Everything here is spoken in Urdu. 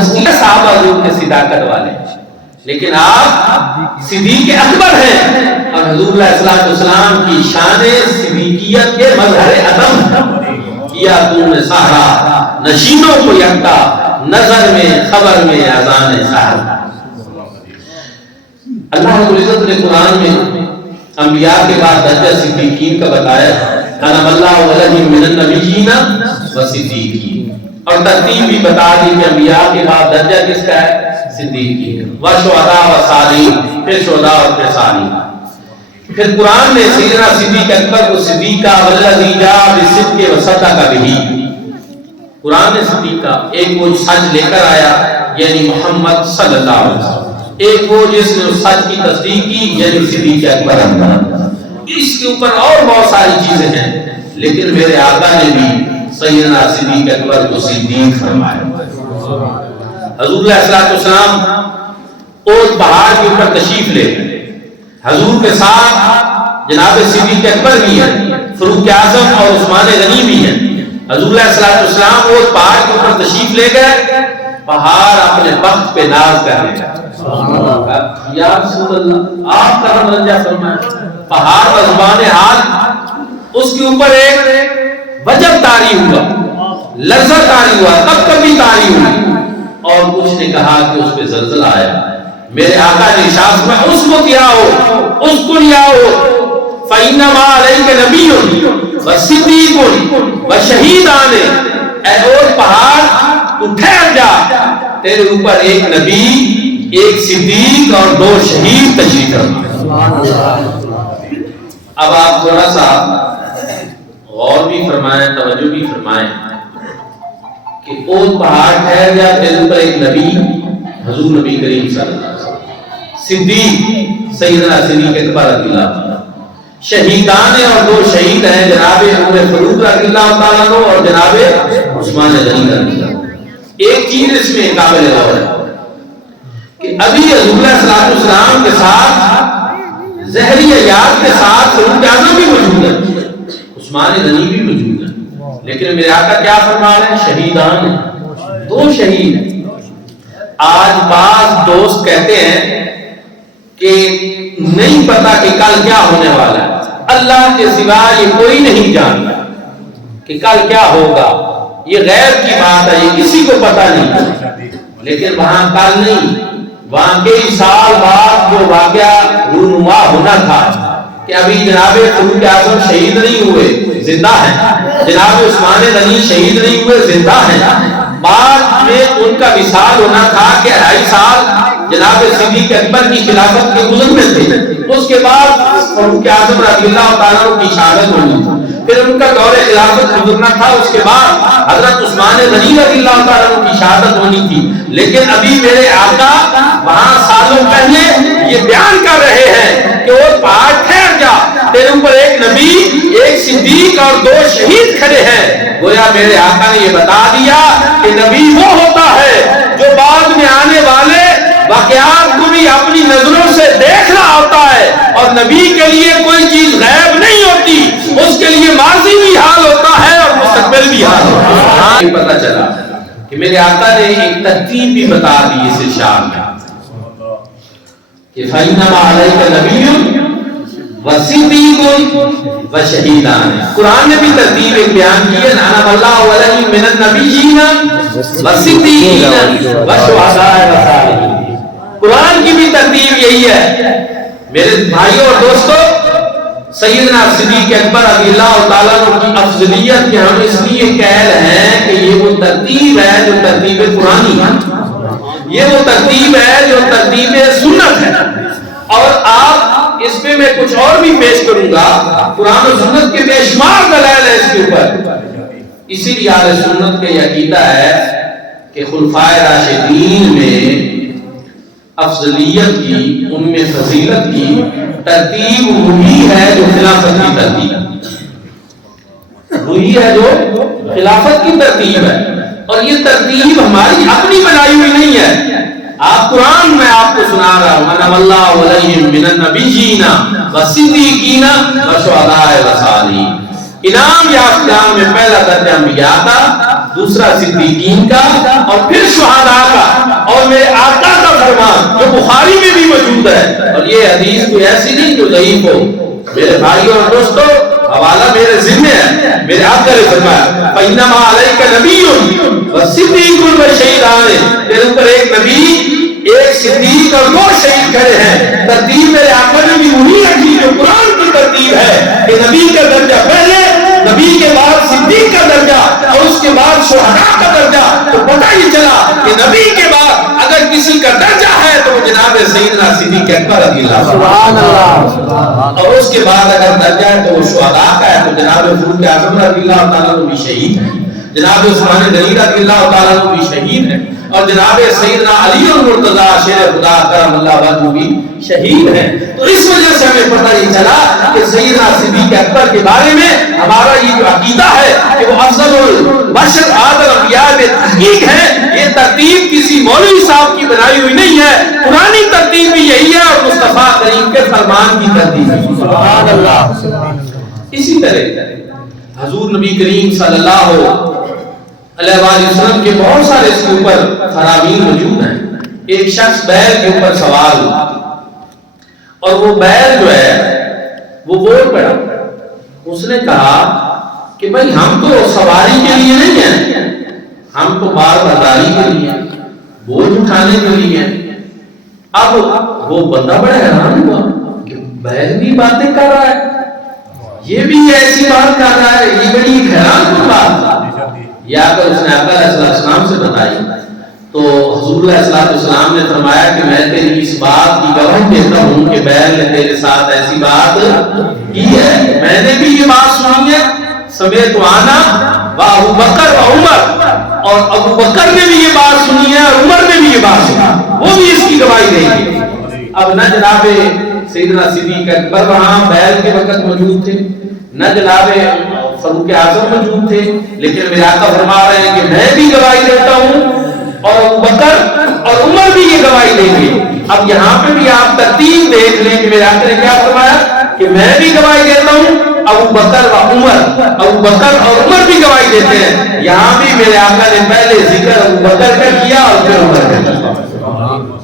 ہستی صحابہ حضور کے صداقت والے، لیکن آپ صدیق اکبر ہیں، اور حضور علیہ السلام کی شان صدیقیت کے مظہر عدم کیا تم نے سہرا، نشینوں کو یکتا، نظر میں خبر میں اذان سحر۔ اللہ رب العزت نے قرآن میں انبیاء کے بعد درجہ صدیقین کا بتایا، انا اللہ علیہ من النبیین و صدیقین، اور ترتیب بھی بتا دی کہ انبیاء کے بعد درجہ کس کا ہے؟ صدیقین، و شہداء و صالحین، پھر شہداء اور پھر صالحین۔ پھر قرآن نے سیدنا صدیق اکبر کو صدیقہ والذی جاء بالصدق وصدق بہ، قرآن نے صدیق کا ایک وہ سچ لے کر آیا یعنی محمد صلی اللہ علیہ وسلم، ایک وہ جس نے اس سچ کی تصدیق کی یعنی صدیق اکبر۔ اس کے اوپر اور بہت ساری چیزیں ہیں، لیکن میرے آقا نے بھی سیدنا صدیق اکبر کو صدیق فرمایا۔ حضور علیہ السلام اوج پہاڑ کے اوپر تشریف لے، حضور کے ساتھ جناب صدیق اکبر بھی ہیں، فاروق اعظم اور عثمان غنی بھی ہیں۔ حضور علیہ السلام اوج پہاڑ کے اوپر تشریف لے گئے، پہاڑ اپنے بخت پہ ناز کرنے لگا، یا رسول اللہ آپ کا رنجا فرمائیں۔ پہاڑ پر زبان حال اس کے اوپر ایک وجب طاری ہوا، لرزہ طاری ہوا، تب کبھی طاری ہوئی، اور کچھ نے کہا کہ اس پہ زلزلہ آیا۔ میرے آقا نے ارشاد فرمایا اس کو کیا ہو، اس کو لیا ہو، فَإِنَّمَا عَلَيْكَ نَبِيٌّ وَصِدِّيقٌ وَشَهِيدَانِ، اے اور پہاڑ تو ٹھہر جا، تیرے اوپر ایک نبی، ایک صدیق اور دو شہید تشریف فرما۔ اب آپ تھوڑا سا غور بھی فرمائیں، توجہ بھی فرمائیں کہ اوج پہاڑ ٹھہر جا، تیرے اوپر ایک نبی حضور نبی کریم صلی اللہ علیہ وسلم، صدیق سیدنا صدیق اکبر رضی اللہ عنہ، شہیدان اور دو شہید ہیں جناب عمر فاروق رضی اللہ تعالیٰ عنہ اور جناب عثمان غنی رضی اللہ عنہ۔ ایک چیز اس میں قابل غور ہے کہ ابھی حضور علیہ السلام کے ساتھ زہری عیاض کے ساتھ فاروق اعظم بھی موجود ہیں، عثمان غنی بھی موجود ہیں، لیکن میرے آقا کیا فرما رہے ہیں؟ شہیدان ہیں، دو شہید۔ آج بعض دوست کہتے ہیں کہ نہیں پتا کہ کل کیا ہونے والا ہے، اللہ کے سوا یہ کوئی نہیں جانتا کہ کل کیا ہوگا، یہ غیب کی بات ہے، یہ کسی کو پتا نہیں۔ لیکن وہاں کل نہیں، وہاں کئی سال بعد جو واقعہ رونما ہونا تھا کہ ابھی جناب فاروق اعظم شہید نہیں ہوئے، زندہ ہیں، جناب عثمان غنی شہید نہیں ہوئے، زندہ ہیں، بعد میں ان کا وصال ہونا تھا کہ 2.5 سال جناب صدیق اکبر کی خلافت کے گزرنے تھے، اس کے بعد فاروق اعظم رضی اللہ تعالیٰ کی شہادت ہونی تھی، پھر ان کا دور خلافت گزرنا تھا، اس کے بعد حضرت عثمان غنی رضی اللہ تعالیٰ کی شہادت ہونی تھی۔ لیکن ابھی میرے آقا وہاں سالوں پہلے یہ بیان کر رہے ہیں کہ وہ پہاڑ ٹھہر جا، تیرے اوپر ایک نبی، ایک صدیق اور دو شہید کھڑے ہیں۔ گویا میرے آقا نے یہ بتا دیا کہ نبی وہ ہوتا ہے جو بعد میں آنے والے واقعات کو بھی اپنی نظروں سے دیکھ رہا ہوتا ہے، اور نبی کے لیے کوئی چیز غیب نہیں ہوتی، اس کے لیے ماضی بھی حال ہوتا ہے اور مستقبل بھی حال ہوتا ہے۔ پتہ چلا کہ میرے آقا نے ایک ترتیب بھی بتا دی اس ارشاد میں کہ فَإِنَّمَا عَلَيْكَ نَبِيٌّ وَصِدِّيقٌ وَشَهِيدَانِ۔ قرآن نے بھی ترتیب ایک بیان کی ہے، أَنْعَمَ اللَّهُ عَلَيْهِم مِّنَ النَّبِيِّينَ وَالصِّدِّيقِينَ وَالشُّهَدَاءِ وَالصَّالِحِينَ۔ قرآن کی بھی ترتیب یہی ہے۔ میرے بھائیوں اور دوستوں، سیدنا صدیق اکبر رضی اللہ تعالیٰ عنہ کی افضلیت کے ہم اس لیے قائل ہیں کہ یہ وہ ترتیب ہے جو ترتیب قرآنی ہے، یہ وہ ترتیب ہے جو ترتیب سنت ہے، اور آپ اس پہ میں کچھ اور بھی پیش کروں گا۔ قرآن و سنت کے بے شمار دلائل ہے اس کے اوپر۔ اسی لیے اہل سنت کا یہ عقیدہ ہے کہ خلفائے راشدین میں افضلیت کی، ان میں فضیلت کی ترتیب وہی ہے جو خلافت کی ترتیب ہے، وہی ہے جو خلافت کی ترتیب ہے، اور یہ ترتیب ہماری اپنی بنائی ہوئی نہیں ہے۔ آپ قرآن میں آپ کو سنا رہا ہوں، انعم اللہ علیہم من النبیین والصدیقین والشہداء والصالحین۔ انعام یافتگان میں پہلا درجہ انبیاء کا، دوسرا صدیقین کا، اور پھر شہداء کا۔ بخاری میں بھی موجود ہے، اور یہ حدیث کوئی ایسی نہیں جو ضعیف ہو۔ میرے بھائیوں اور دوستو، حوالہ میرے ذمہ ہے، میرے آقا نے فرمایا فَإِنَّمَا عَلَيْكَ نَبِيٌّ وَصِدِّيقٌ وَشَهِيدَانِ، تیرے اوپر ایک نبی، ایک صدیق اور دو شہید کھڑے ہیں۔ ترتیب میرے آقا نے بھی وہی رکھی جو قرآن کی ترتیب ہے کہ نبی کا درجہ پہلے، نبی کے بعد صدیق کا درجہ، اور اس کے بعد شہداء کا درجہ۔ تو پتہ ہی چلا کہ نبی کے بعد اگر کسی کا درجہ ہے تو وہ جناب سیدنا صدیق اکبر رضی اللہ عنہ، سبحان اللہ، اور اس کے بعد اگر درجہ ہے تو وہ شہداء کا ہے تو جناب فاروق اعظم رضی اللہ تعالیٰ عنہ بھی شہید ہیں، جناب عثمان غنی رضی اللہ تعالیٰ عنہ بھی شہید ہیں، اور جناب سیدنا علی المرتضیٰ شیر خدا کرم اللہ وجہہ بھی شہید ہیں۔ تو اس وجہ سے ہمیں پتہ ہی چلا کہ سیدنا صدیق اکبر کے بارے میں ہمارا یہ جو عقیدہ ہے کہ وہ افضل البشر آدم انبیاء میں تحقیق ہے، یہ ترتیب کسی مولوی صاحب کی بنائی ہوئی نہیں ہے، پرانی ترتیب بھی یہی ہے، اور مصطفیٰ کریم کے فرمان کی ترتیب ہے۔ سبحان اللہ۔ اسی طرح حضور نبی کریم صلی اللہ علیہ وآلہ وسلم کے بہت سارے اس کے اوپر فرامین موجود ہیں۔ ایک شخص بیل کے اوپر سوار ہوا، اور وہ بیل جو ہے وہ بول پڑا، اس نے کہا کہ بھائی ہم تو سواری کے لیے نہیں ہیں، ہم تو بار برداری کے لیے، بوجھ اٹھانے کے لیے۔ اب وہ بندہ بڑا حیران ہوا کہ بیل بھی باتیں کر رہا ہے، یہ بھی ایسی بات کر رہا ہے، یہ بڑی حیران کن بات۔ یا کر اس نے آقا علیہ السلام سے بتائی تو حضور علیہ السلام نے فرمایا کہ میں تیری اس بات کی گواہی دیتا ہوں کہ بیل نے تیرے ساتھ ایسی بات کی ہے، میں نے بھی یہ بات سنی ہے، سمیت وانا و ابو بکر و عمر، اور ابو بکر نے بھی یہ بات سنی ہے اور عمر نے بھی یہ بات سنی، وہ بھی اس کی گواہی دیں گے۔ اب نہ جناب سیدنا صدیق اکبر وہاں بیل کے وقت موجود تھے، نہ جناب فاروق اعظم موجود تھے، لیکن میرے آقا فرما رہے ہیں کہ میں بھی گواہی دیتا ہوں اور ابو بکر اور عمر بھی یہ گواہی دیں گے۔ اب یہاں پہ بھی آپ ترتیب دیکھ لیں کہ میرے آقا نے کیا فرمایا کہ میں بھی گواہی دیتا ہوں، ابو بکر و عمر، ابو بکر اور عمر بھی گواہی دیتے ہیں۔ یہاں بھی میرے آقا نے پہلے ذکر ابو بکر کا کیا اور پھر عمر کا کیا۔